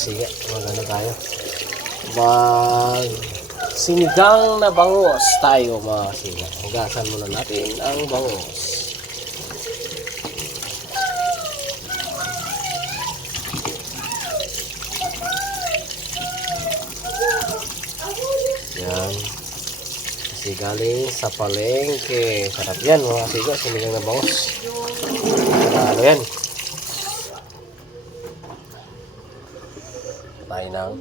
Sige, magano tayo. Sinigang na bangus tayo mga siga. Hugasan muna natin ang bangus. Yan. Kasi galing sa palengke. Sarap yan mga siga, sinigang na bangus. Ano yan? Tayo ng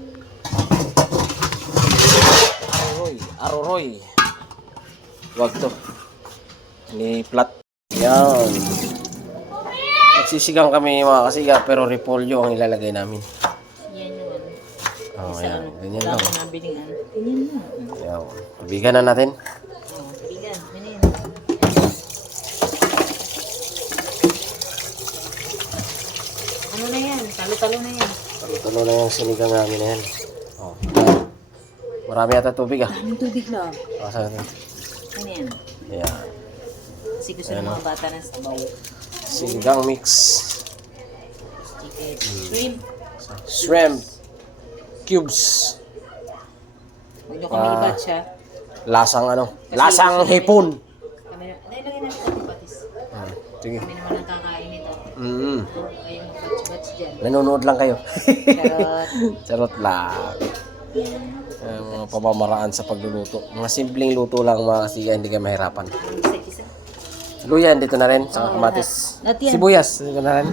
Aroroy. Wag to. Ni plat. Yan. Nagsisigang kami mga kasiga pero repolyo ang ilalagay namin. Yan yun. Oh, yan. Ganyan lang. Wala ko nabiling ano. Ganyan lang. Yan. Pabigan na natin. Bigan. Ganyan. Ano na yan? Talo-talo na yan. Talo-talo na yung sinigang namin na yan. Oh. Marami yata tubig ah. Daming tubig lang. Pasa natin. Ano yan? Yan. Kasi gusto ng mga bata ng sabaw. Sinigang mix. Chicken. Shrimp. Shrimp. Cubes. Huwag nyo kami ibat siya. Lasang ano? Lasang hipon. Kami na. Lagyan natin kami patis. Sige. Kami naman ang kakain nito. Kayong mag-batch-batch dyan. Nanonood lang kayo. Charot. Charot lang. Mga pamamaraan sa pagluluto. Mga simpleng luto lang mga kasiga, hindi kayo mahirapan. Isa-isa. Luya, dito na rin. Saka kamatis. Lahat yan. Sibuyas, dito na rin.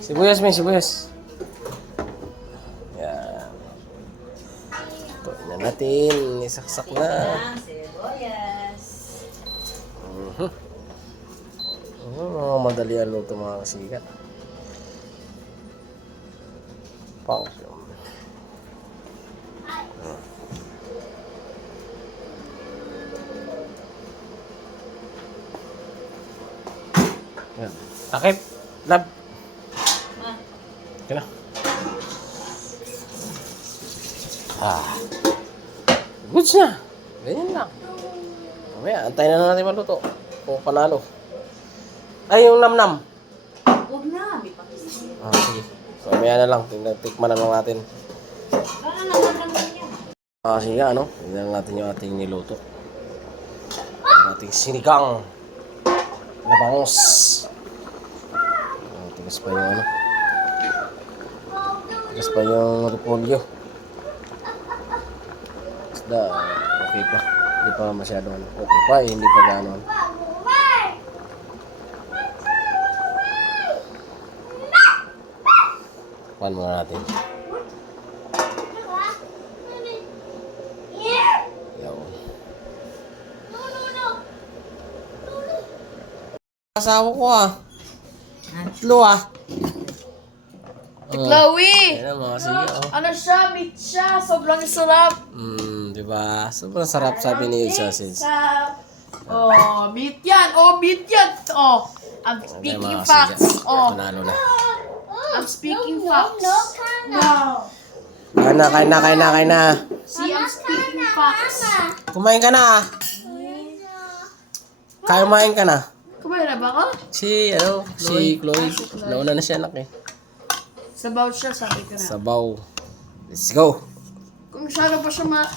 Sibuyas, may sibuyas. Yan. Ito na natin. Isaksak na. Sibuyas. Mga madali ang luto mga kasiga. Function. Yan. Takip. Lab. Kaya na. Goods na. Ganyan lang. Mamaya, antayin na natin maluto. O panalo. Ay, yung namnam. Huwag na. May patis. Sige. So, mamaya na lang. Tikman na lang natin. Ano naman lang yan? Sige, ano? Tignan natin yung ating niluto. Yung ating sinigang. Na bangus. Tigas pa yung ano. Tigas pa yung repolyo. Isda, okay pa. Hindi pa masyado ano. Okay pa, hindi pa gano'n. Pan muna natin. Yaw. Asawa ko ah. Tatlo ah. Chloe! Ayan mga sige oh. Ano siya? Meat siya. Sobrang sarap. Diba? Sobrang sarap sabi ni Sausage. Oh, meat yan. Oh, meat yan. Oh, I'm speaking facts. Oh, Panalo na. I'm speaking facts. No. Kain na. See, I'm speaking facts. Kumain ka na ah. Kumain ka na. Kumain na ba ako? Si Chloe. Nauna na siya anak eh. Sabaw siya, sabi ko na. Sabaw. Let's go. Kung masyado pa siya mas